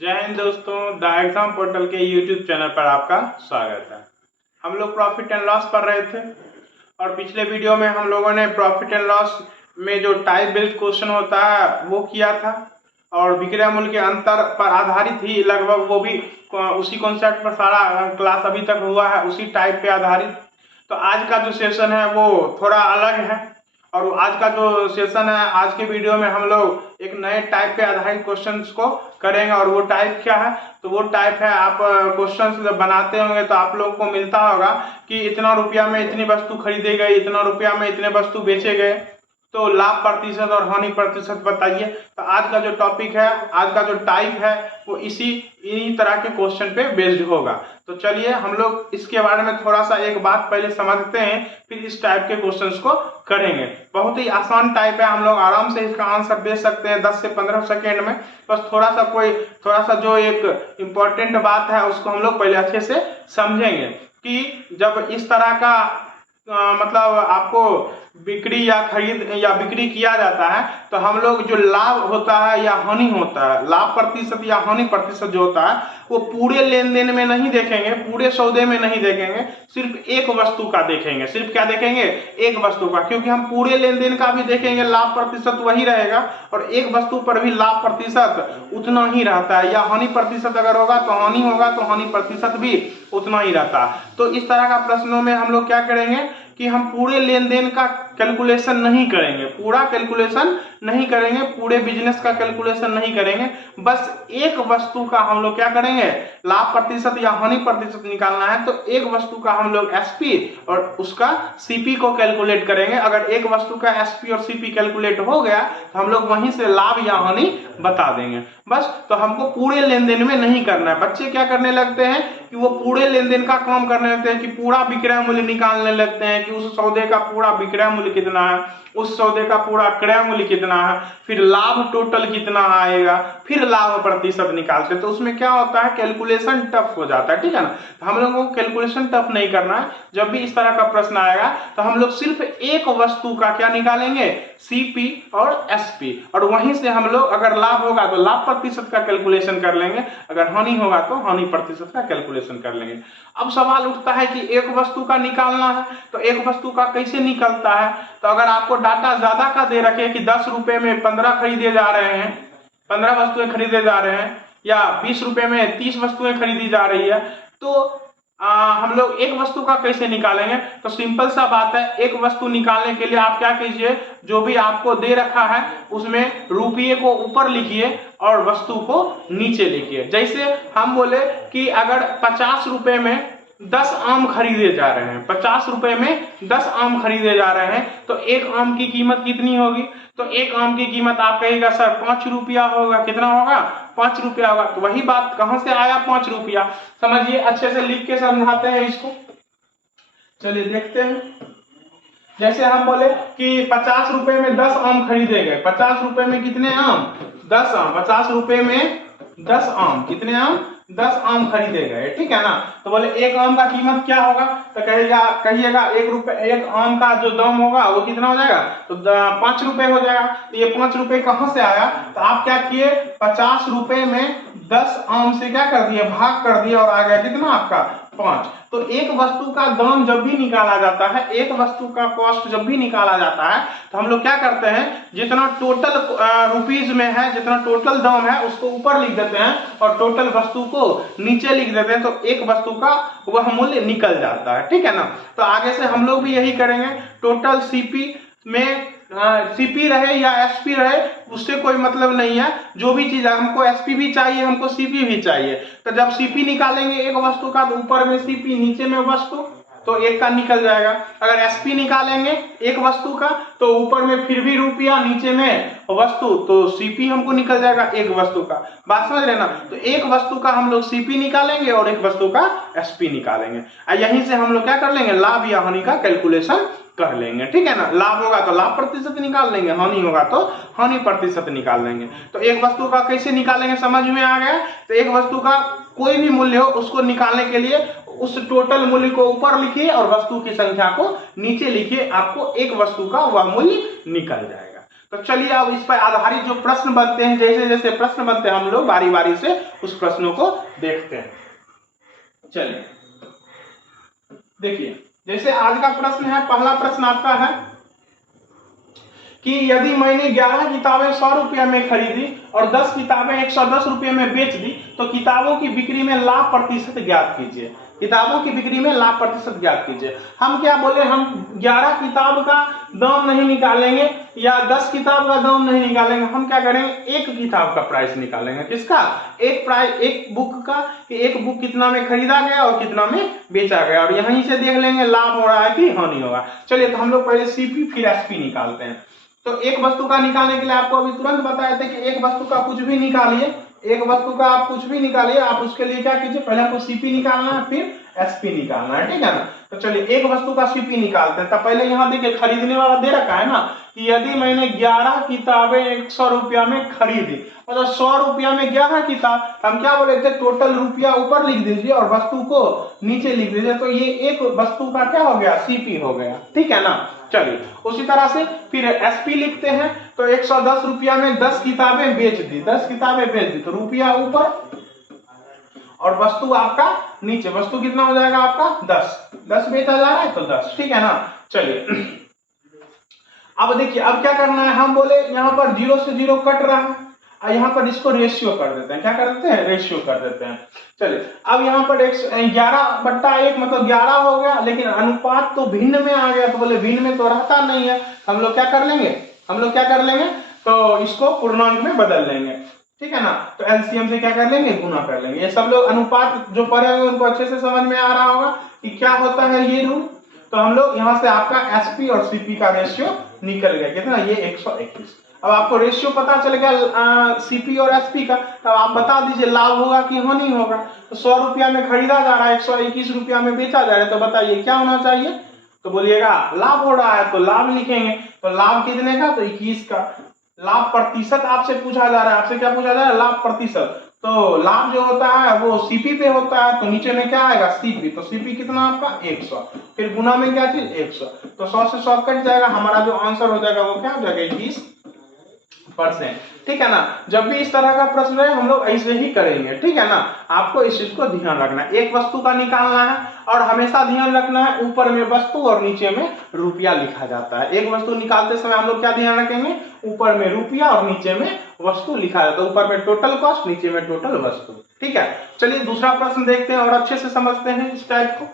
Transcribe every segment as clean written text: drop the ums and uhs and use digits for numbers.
जय हिंद दोस्तों, the exam portal के यूट्यूब चैनल पर आपका स्वागत है। हम लोग प्रॉफिट एंड लॉस पढ़ रहे थे और पिछले वीडियो में हम लोगों ने प्रॉफिट एंड लॉस में जो टाइप बेस्ड क्वेश्चन होता है वो किया था और विक्रय मूल्य के अंतर पर आधारित ही लगभग वो भी उसी कॉन्सेप्ट पर सारा क्लास अभी तक हुआ है, उसी टाइप पे आधारित। तो आज का जो सेशन है वो थोड़ा अलग है और आज का जो सेशन है, आज के वीडियो में हम लोग एक नए टाइप पे आधारित क्वेश्चंस को करेंगे। और वो टाइप क्या है? तो वो टाइप है, आप क्वेश्चंस जब बनाते होंगे तो आप लोगों को मिलता होगा कि इतना रुपया में इतनी वस्तु खरीदे गए, इतना रुपया में इतने वस्तु बेचे गए, तो लाभ प्रतिशत और हानि प्रतिशत बताइए। तो आज का जो टॉपिक है, आज का जो टाइप है वो इन्हीं तरह के क्वेश्चन पे बेस्ड होगा। तो चलिए हम लोग इसके बारे में थोड़ा सा एक बात पहले समझते हैं, फिर इस टाइप के क्वेश्चंस को करेंगे। बहुत ही आसान टाइप है, हम लोग आराम से इसका आंसर दे सकते हैं 10 से 15 सेकेंड में। बस थोड़ा सा जो एक इम्पोर्टेंट बात है उसको हम लोग पहले अच्छे से समझेंगे कि जब इस तरह का मतलब आपको बिक्री या खरीद या बिक्री किया जाता है तो हम लोग जो लाभ होता है या हानि होता है, लाभ प्रतिशत या हानि प्रतिशत जो होता है वो पूरे लेन देन में नहीं देखेंगे, पूरे सौदे में नहीं देखेंगे, सिर्फ एक वस्तु का देखेंगे। सिर्फ क्या देखेंगे? एक वस्तु का, क्योंकि हम पूरे लेन देन का भी देखेंगे, लाभ प्रतिशत वही रहेगा और एक वस्तु पर भी लाभ प्रतिशत उतना ही रहता है, या हानि प्रतिशत अगर होगा तो हानि प्रतिशत भी उतना ही रहता है। तो इस तरह का प्रश्नों में हम लोग क्या करेंगे कि हम पूरे लेन देन का कैलकुलेशन नहीं करेंगे, पूरा कैलकुलेशन नहीं करेंगे, पूरे बिजनेस का कैलकुलेशन नहीं करेंगे। बस एक वस्तु का हम लोग क्या करेंगे, लाभ प्रतिशत या हानि प्रतिशत निकालना है तो एक वस्तु का हम लोग एसपी और उसका सीपी को कैलकुलेट करेंगे। अगर एक वस्तु का एसपी और सीपी कैलकुलेट हो गया तो हम लोग वहीं से लाभ या हानि बता देंगे। बस, तो हमको पूरे लेन देन में नहीं करना है। बच्चे क्या करने लगते हैं कि वो पूरे लेन देन का काम करने लगते हैं कि पूरा विक्रय मूल्य निकालने लगते हैं कि उस सौदे का पूरा विक्रय मूल्य कितना है, उस सौदे का पूरा क्रय मूल्य कितना है, फिर लाभ टोटल कितना आएगा, फिर लाभ प्रतिशत निकालते हैं। तो उसमें क्या होता है, कैलकुलेशन टफ हो जाता है, ठीक है ना। तो हम लोगों को कैलकुलेशन टफ नहीं करना है। जब भी इस तरह का प्रश्न आएगा तो हम लोग सिर्फ एक वस्तु का क्या निकालेंगे, सीपी और एसपी, और वहीं से हम लोग अगर लाभ होगा तो लाभ प्रतिशत का कैलकुलेशन कर लेंगे, अगर हानि होगा तो हानि प्रतिशत का कैलकुलेशन कर लेंगे। अब सवाल उठता है कि एक वस्तु का निकालना है तो एक वस्तु का कैसे निकलता है? तो अगर आपको डाटा ज्यादा का दे रखे कि 10 रुपए में 15 खरीदे जा रहे हैं, 15 वस्तुएं खरीदे जा रहे हैं, या 20 रुपए में 30 वस्तुएं खरीदी जा रही है, तो हम लोग एक वस्तु का कैसे निकालेंगे? तो सिंपल सा बात है, एक वस्तु निकालने के लिए आप क्या कीजिए, जो भी आपको दे रखा है उसमें रुपये को ऊपर लिखिए और वस्तु को नीचे लिखिए। जैसे हम बोले कि अगर 50 रुपए में 10 आम खरीदे जा रहे हैं, 50 रुपए में 10 आम खरीदे जा रहे हैं, तो एक आम की कीमत कितनी होगी? तो एक आम की कीमत आप कहिएगा सर 5 रुपया होगा। कितना होगा? 5 रुपया होगा। तो वही बात, कहां से आया 5 रुपया? समझिए, अच्छे से लिख के समझाते हैं इसको। चलिए देखते हैं। जैसे हम बोले कि 50 रुपए में 10 आम खरीदे गए, 50 रुपए में कितने आम? 10 आम। 50 रुपए में 10 आम, कितने आम? 10 आम खरीदे गए, ठीक है ना। तो बोले एक आम का कीमत क्या होगा? तो कहिएगा एक आम का जो दाम होगा वो कितना हो जाएगा? तो 5 रुपए हो जाएगा। तो ये 5 रुपए कहां से आया? तो आप क्या किए, 50 रुपए में 10 आम से क्या कर दिए, भाग कर दिया, और आ गया कितना आपका? 5। तो एक वस्तु का दाम जब भी निकाला जाता है, एक वस्तु का कॉस्ट जब भी निकाला जाता है, तो हम लोग क्या करते हैं, जितना टोटल रुपीज में है, जितना टोटल दाम है उसको ऊपर लिख देते हैं और टोटल वस्तु को नीचे लिख देते हैं, तो एक वस्तु का वह मूल्य निकल जाता है, ठीक है ना। तो आगे से हम लोग भी यही करेंगे। टोटल सीपी में सीपी रहे या एसपी रहे उससे कोई मतलब नहीं है, जो भी चीज है, हमको एसपी भी चाहिए, हमको सीपी भी चाहिए। तो जब सीपी निकालेंगे एक वस्तु का तो ऊपर में सीपी, नीचे में वस्तु, तो एक का निकल जाएगा। अगर एसपी निकालेंगे एक वस्तु का तो ऊपर में फिर भी रुपया, नीचे में वस्तु, तो सीपी हमको निकल जाएगा एक वस्तु का। बात समझ रहे ना। तो एक वस्तु का हम लोग सीपी निकालेंगे और एक वस्तु का एसपी निकालेंगे, यहीं से हम लोग क्या कर लेंगे, लाभ या हानि का कैलकुलेशन कर लेंगे, ठीक है ना। लाभ होगा तो लाभ प्रतिशत निकाल लेंगे, हानि होगा तो हानि प्रतिशत निकाल लेंगे। तो एक वस्तु का कैसे निकालेंगे समझ में आ गया। तो एक वस्तु का कोई भी मूल्य हो उसको निकालने के लिए उस टोटल मूल्य को ऊपर लिखिए और वस्तु की संख्या को नीचे लिखिए, आपको एक वस्तु का वह मूल्य निकल जाएगा। तो चलिए अब इस पर आधारित जो प्रश्न बनते हैं, जैसे जैसे प्रश्न बनते हैं हम लोग बारी बारी से उस प्रश्नों को देखते हैं। चलिए देखिए, जैसे आज का प्रश्न है, पहला प्रश्न आपका है कि यदि मैंने 11 किताबें 100 रुपये में खरीदी और 10 किताबें 110 रुपये में बेच दी तो किताबों की बिक्री में लाभ प्रतिशत ज्ञात कीजिए। किताबों की बिक्री में लाभ प्रतिशत ज्ञात कीजिए। हम क्या बोले, हम 11 किताब का दाम नहीं निकालेंगे या 10 किताब का दाम नहीं निकालेंगे, हम क्या करेंगे, एक किताब का प्राइस निकालेंगे। किसका? एक प्राइस, एक बुक का, कि एक बुक कितना में खरीदा गया और कितना में बेचा गया, और यहीं से देख लेंगे लाभ हो रहा है कि हानि होगा। चलिए, तो हम लोग पहले सीपी फिर एसपी निकालते हैं। तो एक वस्तु का निकालने के लिए आपको अभी तुरंत बताए थे कि एक वस्तु का कुछ भी निकालिए, एक वस्तु का आप कुछ भी निकालिए, आप उसके लिए क्या कीजिए, पहले आपको सीपी निकालना है फिर एसपी निकालना है, ठीक है ना। तो चलिए एक वस्तु का सीपी निकालते हैं। तो पहले यहाँ देखिए खरीदने वाला दे रखा है ना कि यदि मैंने 11 किताबें 100 रुपया में खरीदी, मतलब 100 रुपया में 11 किताब, हम क्या बोले थे, टोटल रुपया ऊपर लिख दीजिए और वस्तु को नीचे लिख दीजिए, तो ये एक वस्तु का क्या हो गया, सीपी हो गया, ठीक है ना। चलिए उसी तरह से फिर एसपी लिखते हैं। तो 110 रुपया में 10 किताबें बेच दी, 10 किताबें बेच दी, तो रुपया ऊपर और वस्तु आपका नीचे। वस्तु कितना हो जाएगा आपका 10 बेचा जा रहा है तो 10, ठीक है ना। चलिए अब देखिए, अब क्या करना है, हम बोले यहाँ पर 0 से 0 कट रहा है, यहाँ पर इसको रेशियो कर देते हैं। क्या कर देते हैं, रेशियो कर देते हैं। चलिए अब यहाँ पर 11/1 मतलब 11 हो गया, लेकिन अनुपात तो भिन्न में आ गया, तो बोले भिन्न में तो रहता नहीं है, हम लोग क्या कर लेंगे, तो इसको पूर्णांक में बदल लेंगे, ठीक है ना। तो एलसीएम से क्या कर लेंगे, गुना कर लेंगे। ये सब लोग अनुपात जो पढ़े होंगे उनको अच्छे से समझ में आ रहा होगा कि क्या होता है ये रूल। तो हम लोग यहाँ से आपका एसपी और सीपी का रेशियो निकल गया, कितना, ये 121। अब आपको रेशियो पता चल गया सीपी और एसपी का, तब आप बता दीजिए लाभ होगा कि हानि होगा। तो 100 रुपया में खरीदा जा रहा है, 121 रुपया में बेचा जा रहा है, तो बताइए क्या होना चाहिए। तो बोलिएगा लाभ हो रहा है, तो लाभ लिखेंगे। तो लाभ कितने का, तो 21 का। लाभ प्रतिशत आपसे पूछा जा रहा है, आपसे क्या पूछा जा रहा है, लाभ प्रतिशत। तो लाभ जो होता है वो सीपी पे होता है, तो नीचे में क्या आएगा, सीपी। तो सीपी कितना आपका 100, फिर गुना में क्या चीज 100, तो 100 से 100 कट जाएगा, हमारा जो आंसर हो जाएगा वो क्या हो जाएगा 21%, ठीक है ना। जब भी इस तरह का प्रश्न है हम लोग ऐसे ही करेंगे, ठीक है ना। आपको इस चीज को ध्यान रखना है, एक वस्तु का निकालना है और हमेशा ध्यान रखना है ऊपर में वस्तु और नीचे में रुपया लिखा जाता है। एक वस्तु निकालते समय हम लोग क्या ध्यान रखेंगे, ऊपर में रुपया और नीचे में वस्तु लिखा जाता है, ऊपर में टोटल कॉस्ट, नीचे में टोटल वस्तु, ठीक है। चलिए दूसरा प्रश्न देखते हैं और अच्छे से समझते हैं इस टाइप को।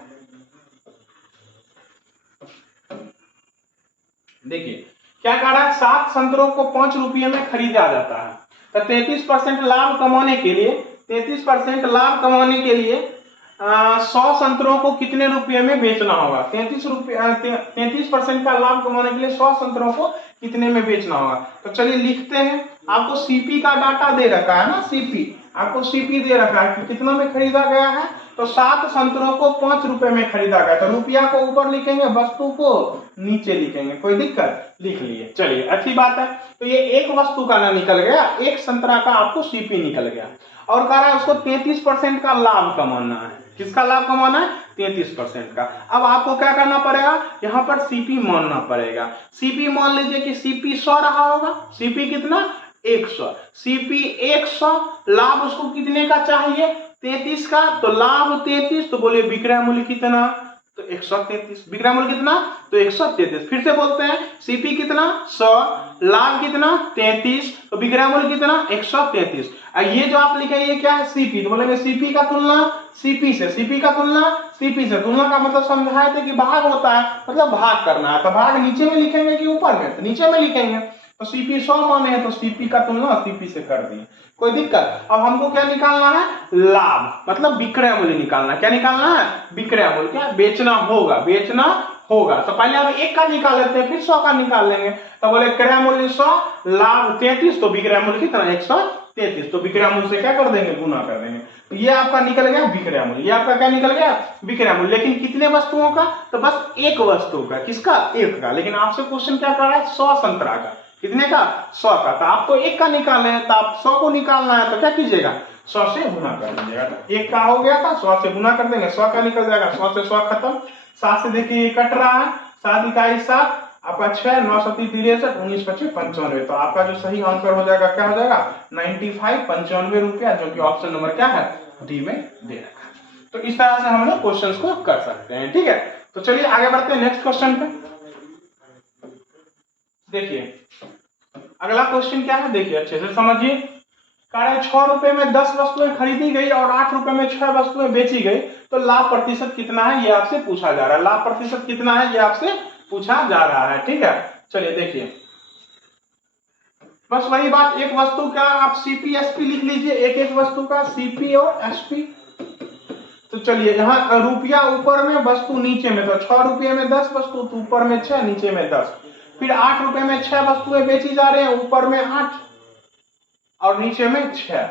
देखिए क्या कह रहा है, 7 संतरों को 5 रुपये में खरीदा जाता है। तो 33% लाभ कमाने के लिए 100 संतरों को कितने रुपये में बेचना होगा। 33% का लाभ कमाने के लिए 100 संतरों को कितने में बेचना होगा। तो चलिए लिखते हैं, आपको सीपी का डाटा दे रखा है ना, सीपी आपको सीपी दे रखा है कि कितना में खरीदा गया है। तो 7 संतरों को 5 रुपए में खरीदा गया, तो रुपया को ऊपर लिखेंगे, वस्तु को नीचे लिखेंगे, कोई दिक्कत, लिख लिए। चलिए अच्छी बात है। तो ये एक वस्तु का ना निकल गया, एक संतरा का आपको सीपी निकल गया, और कह रहा है उसको 33% का लाभ कमाना है। किसका लाभ कमाना है, 33% का। अब आपको क्या करना पड़ेगा, यहाँ पर सीपी मानना पड़ेगा। सीपी मान लीजिए कि सीपी 100 रहा होगा, सीपी कितना 100, सीपी 100, लाभ उसको कितने का चाहिए 33 का, तो लाभ 33, तो बोलिए विक्रय मूल्य कितना, तो 133। विक्रय मूल्य कितना, तो 133। फिर से बोलते हैं, सीपी कितना 100, लाभ कितना 33, तो विक्रय मूल्य कितना 133। ये जो आप लिखे ये क्या है, सीपी। तो बोलेंगे सीपी का तुलना सीपी से, सीपी का तुलना सीपी से। तुलना का मतलब समझाए थे कि भाग होता है, मतलब भाग करना है। तो भाग नीचे में लिखेंगे कि ऊपर में, तो नीचे में लिखेंगे। तो सीपी 100 माने हैं, तो सीपी का तुलना सीपी से कर दिए, कोई दिक्कत। अब हमको क्या निकालना है, लाभ मतलब विक्रय मूल्य निकालना है। क्या निकालना है, विक्रय मूल्य। क्या बेचना होगा, बेचना होगा। तो पहले हम एक का निकाल लेते हैं, फिर 100 का निकाल लेंगे। तो बोले क्रय मूल्य 100, लाभ 33, तो विक्रय मूल्य कितना 133। तो विक्रय मूल्य से क्या कर देंगे, गुना कर देंगे। तो ये आपका निकल गया विक्रय मूल्य, ये आपका क्या निकल गया, विक्रय मूल्य। लेकिन कितने वस्तुओं का, तो बस एक वस्तु का। किसका, एक का। लेकिन आपसे क्वेश्चन क्या कर रहा है, 100 संतरा का। कितने का, 100 का। तो आप तो एक का निकाले हैं, तो आप 100 को निकालना है, तो क्या कीजिएगा 100 से गुना कर दीजिएगा। तो एक का हो गया था, 100 से गुना कर देंगे, 100 का निकल जाएगा, 100 से 100 खत्म। 7 से देखिए ये कट रहा है, 7 इकाई 7, आपका 6 9 7 63 19 25 95। तो आपका जो सही आंसर हो जाएगा क्या हो जाएगा 95 95 रुपया, जो कि ऑप्शन नंबर क्या है डी में दे रखा है। तो इस तरह से हम लोग क्वेश्चंस को कर सकते हैं। ठीक है, तो चलिए आगे बढ़ते हैं नेक्स्ट क्वेश्चन पे। देखिए अगला क्वेश्चन क्या है, देखिए अच्छे से समझिए। कह रहे 6 रुपए में 10 वस्तुएं खरीदी गई और 8 रुपए में 6 वस्तुएं बेची गई, तो लाभ प्रतिशत कितना है ये आपसे पूछा जा रहा है। लाभ प्रतिशत कितना है ये आपसे पूछा जा रहा है। ठीक है, चलिए देखिए बस वही बात, एक वस्तु का आप सीपी एसपी लिख लीजिए, एक एक वस्तु का सीपी और एसपी। तो चलिए यहाँ रुपया ऊपर में वस्तु नीचे में, तो 6 रुपये में 10 वस्तु, तो ऊपर में 6 नीचे में 10। फिर 8 रुपए में 6 वस्तुएं बेची जा रहे हैं, ऊपर में 8 और नीचे में 6।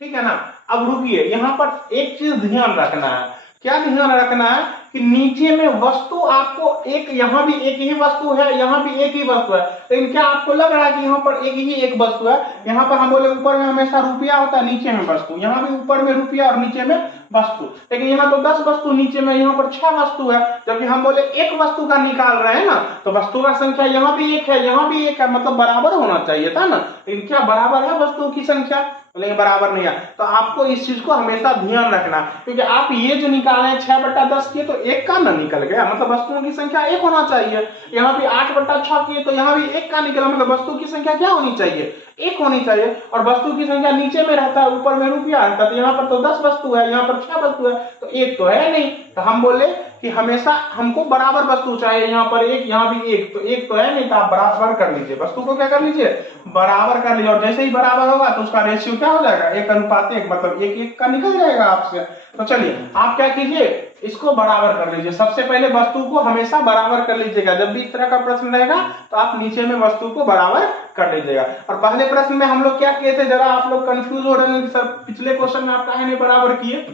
ठीक है ना। अब रुकिए, यहाँ पर एक चीज ध्यान रखना है। क्या ध्यान रखना है कि नीचे में वस्तु आपको एक, यहाँ भी एक ही वस्तु है, यहाँ भी एक ही वस्तु है, लेकिन क्या आपको लग रहा है कि यहाँ पर एक ही एक वस्तु है। यहाँ पर हम बोले ऊपर में हमेशा रुपया होता है, नीचे में वस्तु, यहाँ भी ऊपर में रुपया और नीचे में वस्तु, लेकिन यहाँ तो 10 वस्तु नीचे में, यहाँ पर 6 वस्तु है। जबकि हम बोले एक वस्तु का निकाल रहे हैं ना, तो वस्तु का संख्या यहाँ भी एक है, यहाँ भी एक है, मतलब बराबर होना चाहिए था ना। लेकिन क्या बराबर है वस्तुओं की संख्या, लेकिन बराबर नहीं है। तो आपको इस चीज को हमेशा ध्यान रखना, क्योंकि आप ये जो निकाले 6/10 किए तो एक का ना निकल गया, मतलब वस्तुओं की संख्या एक होना चाहिए। यहाँ भी 8/6 किए तो यहाँ भी एक का निकला, मतलब वस्तु की संख्या क्या होनी चाहिए एक होनी चाहिए। और वस्तु की संख्या नीचे में रहता है, ऊपर में रुपया रहता है, तो यहाँ पर तो 10 वस्तु है, यहाँ पर 6 वस्तु है, तो एक तो है नहीं। तो हम बोले कि हमेशा हमको बराबर वस्तु चाहिए, यहाँ पर एक यहाँ भी एक, तो एक तो है नहीं, तो आप बराबर कर लीजिए, वस्तु को क्या कर लीजिए बराबर कर लीजिए। और जैसे ही बराबर होगा तो उसका रेशियो क्या हो जाएगा 1:1, मतलब एक एक का निकल जाएगा आपसे। तो चलिए आप क्या कीजिए इसको बराबर कर लीजिए। सबसे पहले वस्तु को हमेशा बराबर कर लीजिएगा। जब भी इस तरह का प्रश्न रहेगा तो आप नीचे में वस्तु को बराबर कर लीजिएगा। और पहले प्रश्न में हम लोग क्या किए थे, जरा आप लोग कंफ्यूज हो रहे हैं सर पिछले क्वेश्चन में आप काहे नहीं बराबर किए।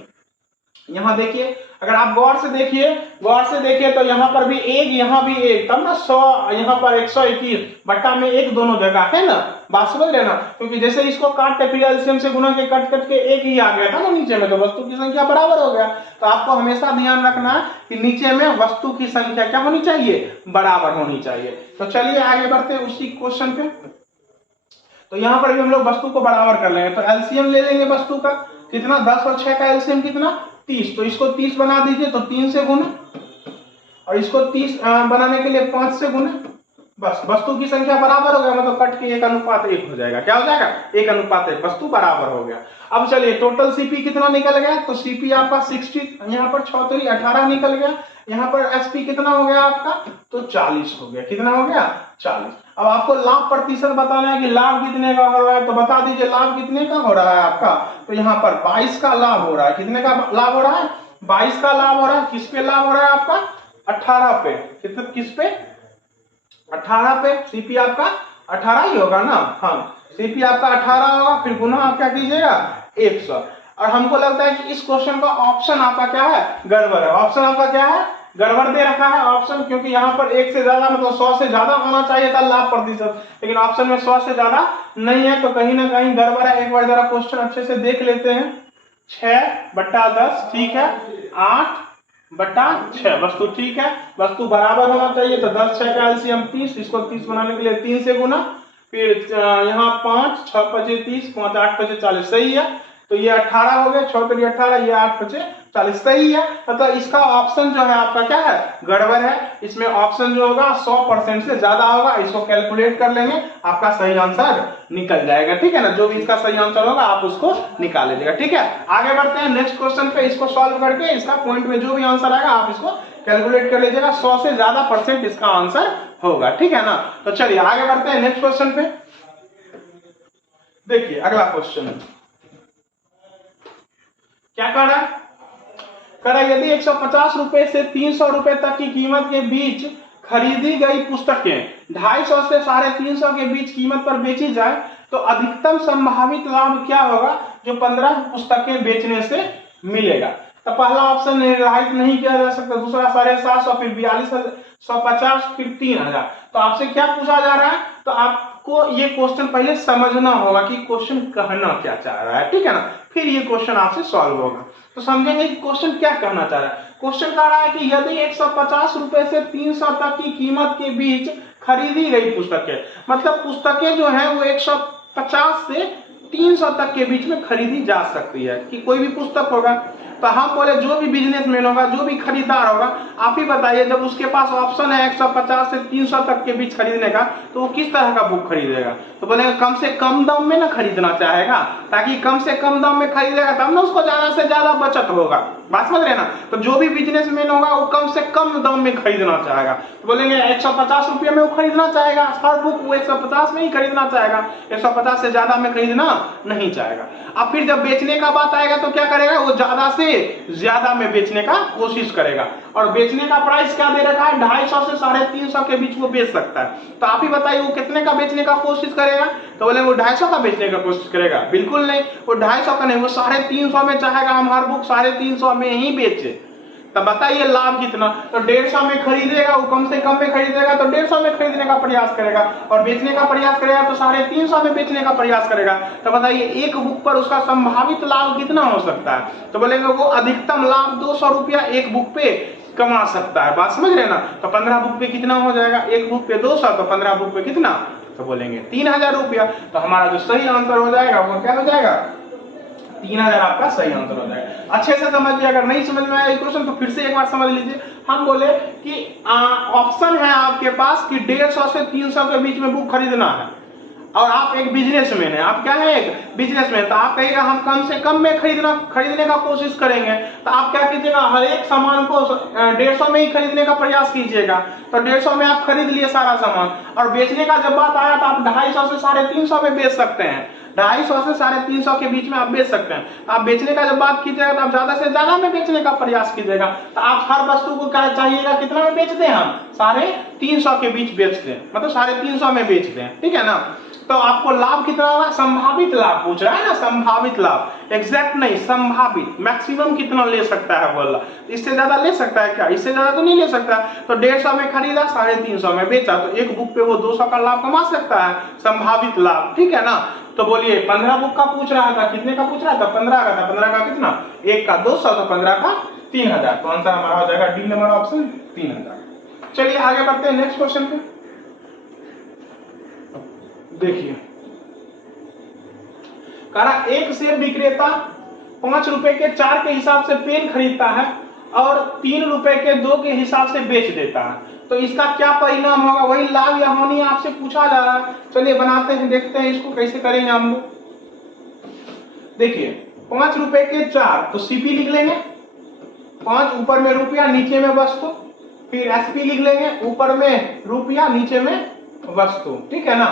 यहाँ देखिए, अगर आप गौर से देखिए तो यहाँ पर भी एक, यहाँ भी एक, तब ना 100, यहाँ पर 121 बट्टा में एक दोनों जगह है ना, बात समझ लेना। क्योंकि जैसे इसको काट के फिर एलसीएम से गुना के कट के एक ही आ गया था ना नीचे में, तो वस्तु की संख्या बराबर हो गया। तो आपको हमेशा ध्यान रखना है कि नीचे में वस्तु की संख्या क्या होनी चाहिए बराबर होनी चाहिए। तो चलिए आगे बढ़ते हैं उसी क्वेश्चन पे। तो यहाँ पर भी हम लोग वस्तु को बराबर कर लेंगे। तो एलसीएम ले लेंगे वस्तु का, कितना 10 और 6 का एलसीएम कितना 30, तो इसको 30 बना दीजिए, तो 3 से गुना, और इसको 30 बनाने के लिए 5 से गुना, बस वस्तु की संख्या बराबर हो गया, मतलब कट के 1:1 हो जाएगा। क्या हो जाएगा 1:1, वस्तु बराबर हो गया। अब चलिए टोटल सीपी कितना निकल गया, तो सीपी आपका 60, यहाँ पर 6 18 निकल गया। यहाँ पर एसपी कितना हो गया आपका, तो 40 हो गया। कितना हो गया 40। अब आपको लाभ प्रतिशत बताना है कि लाभ कितने का हो रहा है, तो बता दीजिए लाभ कितने का हो रहा है आपका। तो यहाँ पर 22 का लाभ हो रहा है। कितने का लाभ हो रहा है 22 का लाभ हो रहा है। किस पे लाभ हो रहा है आपका 18 पे, कितने किस पे 18 पे। सीपी आपका 18 ही होगा ना, हाँ सीपी आपका 18 होगा, फिर गुना आप क्या कीजिएगा 100। और हमको लगता है कि इस क्वेश्चन का ऑप्शन आपका क्या है गड़बड़ है। ऑप्शन आपका क्या है गड़बड़ दे रखा है ऑप्शन, क्योंकि यहाँ पर 1 से ज्यादा मतलब 100 से ज्यादा होना चाहिए था लाभ प्रतिशत, लेकिन ऑप्शन में 100 से ज्यादा नहीं है, तो कहीं ना कहीं गड़बड़ है। एक बार जरा क्वेश्चन अच्छे से देख लेते हैं। 6/10 ठीक है, 8/6 वस्तु ठीक है, वस्तु बराबर होना चाहिए। तो 10 6 का एलसीएम 30, इसको 30 बनाने के लिए 3 से गुना, फिर यहाँ 5 6 5 30, 5 8 5 40 सही है। तो ये 18 हो गया, 6 5 18, ये 8 5 40 सही है। मतलब इसका ऑप्शन जो है आपका क्या है गड़बड़ है। इसमें ऑप्शन जो होगा 100% से ज्यादा होगा, इसको कैलकुलेट कर लेंगे आपका सही आंसर निकल जाएगा। ठीक है ना, जो भी इसका सही आंसर होगा आप उसको निकाल लीजिएगा। ठीक है, आगे बढ़ते हैं नेक्स्ट क्वेश्चन पे। इसको सॉल्व करके इसका पॉइंट में जो भी आंसर आएगा आप इसको कैलकुलेट कर लीजिएगा। 100 से ज्यादा % इसका आंसर होगा। ठीक है ना, तो चलिए आगे बढ़ते हैं नेक्स्ट क्वेश्चन पे। देखिए अगला क्वेश्चन क्या कर रहा है, कह रहा है यदि 150 रुपए से 300 रुपए तक की कीमत के बीच खरीदी गई पुस्तकें 250 से 350 के बीच कीमत पर बेची जाए तो अधिकतम संभावित लाभ क्या होगा जो 15 पुस्तकें बेचने से मिलेगा। तो पहला ऑप्शन निर्धारित नहीं किया जा सकता, दूसरा 750, फिर 4250, फिर 3000। तो आपसे क्या पूछा जा रहा है, तो आपको ये क्वेश्चन पहले समझना होगा कि क्वेश्चन कहना क्या चाह रहा है। ठीक है ना, फिर ये क्वेश्चन आपसे सॉल्व होगा तो समझेंगे कि क्वेश्चन क्या कहना चाह रहा है। क्वेश्चन कह रहा है कि यदि 150 रुपए से 300 तक की कीमत के बीच खरीदी गई पुस्तकें, मतलब पुस्तकें जो है वो 150 से 300 तक के बीच में खरीदी जा सकती है कि कोई भी पुस्तक होगा। तो हम बोले जो भी बिजनेसमैन होगा, जो भी खरीदार होगा, आप ही बताइए, जब उसके पास ऑप्शन है 150 से 300 तक के बीच खरीदने का, तो वो किस तरह का बुक खरीदेगा? तो बोलेगा कम से कम दाम में ना खरीदना चाहेगा, ताकि कम से कम दाम में खरीदेगा तब ना उसको ज्यादा से ज्यादा बचत होगा। बात समझ रहे ना? तो जो भी बिजनेसमैन होगा वो कम से कम दाम में खरीदना चाहेगा। तो बोलेंगे 150 रुपये में वो खरीदना चाहेगा, हर बुक वो 150 में ही खरीदना चाहेगा, 150 से ज्यादा में खरीदना नहीं चाहेगा। अब फिर जब बेचने का बात आएगा तो क्या करेगा? वो ज्यादा से ज्यादा में बेचने का कोशिश करेगा, और बेचने का प्राइस क्या दे रखा है? 250 से 350 के बीच वो बेच सकता है। तो आप ही बताइए वो कितने का बेचने का कोशिश करेगा? तो बोले वो 250 का बेचने का कोशिश करेगा? बिल्कुल नहीं, वो 250 का नहीं, वो 350 में चाहेगा हम हर बुक 350 में ही बेचे। तब बताइए लाभ कितना? तो 150 में खरीदेगा, वो कम से कम में खरीदेगा तो 150 में खरीदने का प्रयास करेगा, और बेचने का प्रयास करेगा तो 350 में बेचने का प्रयास करेगा। तो बताइए एक बुक पर उसका संभावित लाभ कितना हो सकता है? तो बोलेंगे वो अधिकतम लाभ 200 रुपया एक बुक पे कमा सकता है। बात समझ रहे ना? तो 15 बुक पे कितना हो जाएगा? एक बुक पे 200, तो 15 बुक पे कितना? तो बोलेंगे 3000 रुपया। तो हमारा जो सही आंसर हो जाएगा वो क्या हो जाएगा? 3000 आपका सही आंसर हो जाएगा। अच्छे से समझिए, अगर नहीं समझ में आया क्वेश्चन तो फिर से एक बार समझ लीजिए। हम बोले कि ऑप्शन है आपके पास कि 150 से 300 के बीच में बुक खरीदना है, और आप एक बिजनेसमैन है, आप क्या है? एक बिजनेसमैन। तो आप कहिएगा हम कम से कम में खरीदने का कोशिश करेंगे, तो आप क्या कीजिएगा? हर एक सामान को 150 में ही खरीदने का प्रयास कीजिएगा। तो 150 में आप खरीद लिए सारा सामान, और बेचने का जब बात आया तो आप 250 से 350 में बेच सकते हैं, 250 से 350 के बीच में आप बेच सकते हैं। तो आप बेचने का जब बात कीजिएगा तो आप ज्यादा से ज्यादा में बेचने का प्रयास कीजिएगा। तो आप हर वस्तु को क्या चाहिएगा? कितना में बेचते हैं हम? 350 के बीच बेचते हैं, मतलब 350 में बेचते हैं, ठीक है ना? तो आपको लाभ कितना होगा? संभावित लाभ पूछ रहा है ना, संभावित लाभ, एग्जैक्ट नहीं, संभावित। मैक्सिमम कितना ले सकता है बोला? इससे ज्यादा ले सकता है क्या? इससे ज्यादा तो नहीं ले सकता। तो 150 में खरीदा, 350 में बेचा, तो एक बुक पे वो 200 का लाभ कमा सकता है, संभावित लाभ, ठीक है ना? तो बोलिए 15 बुक का पूछ रहा था, कितने का पूछ रहा था? 15 का था। 15 का कितना? एक का 200, तो 15 का 3000। तो आंसर हमारा हो जाएगा डी नंबर ऑप्शन 3000। चलिए आगे बढ़ते हैं नेक्स्ट क्वेश्चन पे। देखिए कहा एक सेब विक्रेता 5 रुपए के 4 के हिसाब से पेन खरीदता है और 3 रुपए के 2 के हिसाब से बेच देता है, तो इसका क्या परिणाम होगा? वही लाभ या हानि आपसे पूछा जा रहा है। चलिए बनाते हैं, देखते हैं इसको कैसे करेंगे हम लोग। देखिए 5 रुपए के 4, तो सीपी लिख लेंगे, 5 ऊपर में रुपया नीचे में वस्तु, फिर एसपी लिख लेंगे, ऊपर में रुपया नीचे में वस्तु, ठीक है ना?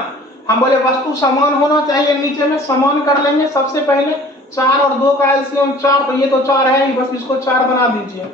हम बोले वस्तु समान होना चाहिए, नीचे में समान कर लेंगे सबसे पहले। 4 और 2 का एलसीएम 4, तो ये तो 4 है ही, बस इसको 4 बना दीजिए।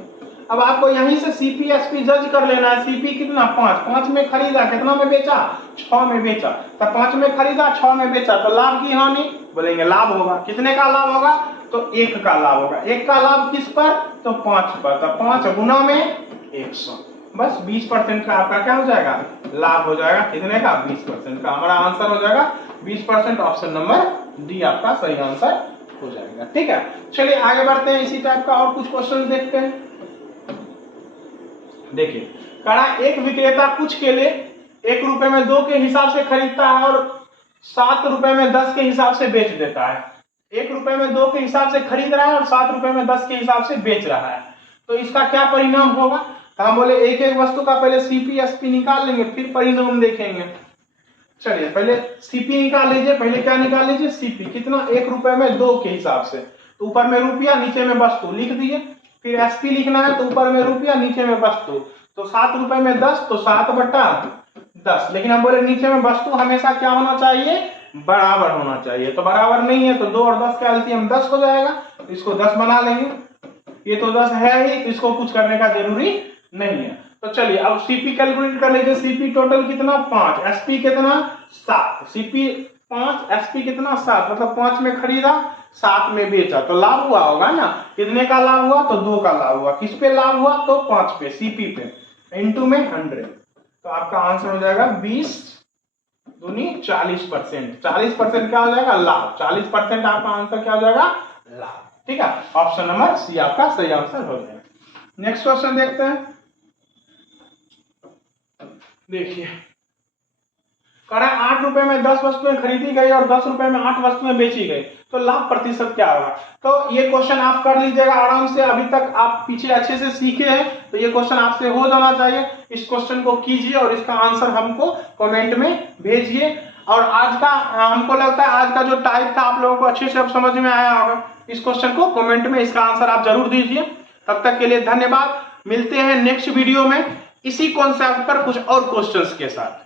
अब आपको यहीं से सीपी एसपी जज कर लेना है। सीपी कितना? 5, 5 में खरीदा, कितना में बेचा? 6 में बेचा। तो 5 में खरीदा, 6 में बेचा, तो लाभ की हानि? बोलेंगे लाभ होगा। कितने का लाभ होगा? तो 1 का लाभ होगा। 1 का लाभ किस पर? तो 5 पर। तो 5 गुना में 100, बस 20% का आपका क्या हो जाएगा? लाभ हो जाएगा। कितने का? 20% का। हमारा आंसर हो जाएगा 20%। ऑप्शन नंबर डी आपका सही आंसर हो जाएगा, ठीक है? चलिए आगे बढ़ते हैं, इसी टाइप का और कुछ क्वेश्चन देखते हैं। देखिए कहा एक विक्रेता कुछ केले 1 रुपए में 2 के हिसाब से खरीदता है और 7 रुपए में 10 के हिसाब से बेच देता है। 1 रुपए में 2 के हिसाब से खरीद रहा है और 7 रुपए में 10 के हिसाब से बेच रहा है, तो इसका क्या परिणाम होगा? तो हम बोले एक एक वस्तु का पहले सीपी एसपी निकाल लेंगे, फिर परिणाम देखेंगे। चलिए पहले सीपी निकाल लीजिए। पहले क्या निकाल लीजिए? सीपी कितना? 1 रुपए में 2 के हिसाब से, तो ऊपर में रुपया नीचे में वस्तु लिख दिए। फिर एसपी लिखना है, तो ऊपर में रुपया नीचे में वस्तु, तो 7 रुपए में 10, तो 7 बटा 10। लेकिन हम बोले नीचे में वस्तु हमेशा क्या होना चाहिए? बराबर होना चाहिए। तो बराबर नहीं है, तो 2 और 10 का एलसीएम 10 हो जाएगा, तो इसको 10 बना लेंगे। ये तो 10 है ही, तो इसको कुछ करने का जरूरी नहीं है। तो चलिए अब सीपी कैलकुलेट कर लीजिए। सीपी टोटल कितना? 5, एसपी कितना? 7। सीपी 5, एसपी कितना? 7, मतलब 5 में खरीदा, 7 में बेचा, तो लाभ हुआ होगा ना? कितने का लाभ हुआ? तो 2 का लाभ हुआ। किस पे लाभ हुआ? तो 5 पे, सीपी पे, इनटू में 100। तो आपका आंसर हो जाएगा 20 दूनी 40%। 40% क्या हो जाएगा? लाभ। 40% आपका आंसर क्या हो जाएगा? लाभ, ठीक है? ऑप्शन नंबर सी आपका सही आंसर हो जाएगा। नेक्स्ट क्वेश्चन देखते हैं। देखिए कह रहा है 8 रुपए में 10 वस्तुएं खरीदी गई और 10 रुपए में 8 वस्तुएं बेची गई, तो लाभ प्रतिशत क्या होगा। तो ये क्वेश्चन आप कर लीजिएगा आराम से, अभी तक आप पीछे अच्छे से सीखे हैं तो ये क्वेश्चन आपसे हो जाना चाहिए। इस क्वेश्चन को कीजिए और इसका आंसर हमको कमेंट में भेजिए। और आज का हमको लगता है आज का जो टाइप था आप लोगों को अच्छे से अब समझ में आया होगा। इस क्वेश्चन को कमेंट में इसका आंसर आप जरूर दीजिए। तब तक के लिए धन्यवाद। मिलते हैं नेक्स्ट वीडियो में इसी कॉन्सेप्ट पर कुछ और क्वेश्चंस के साथ।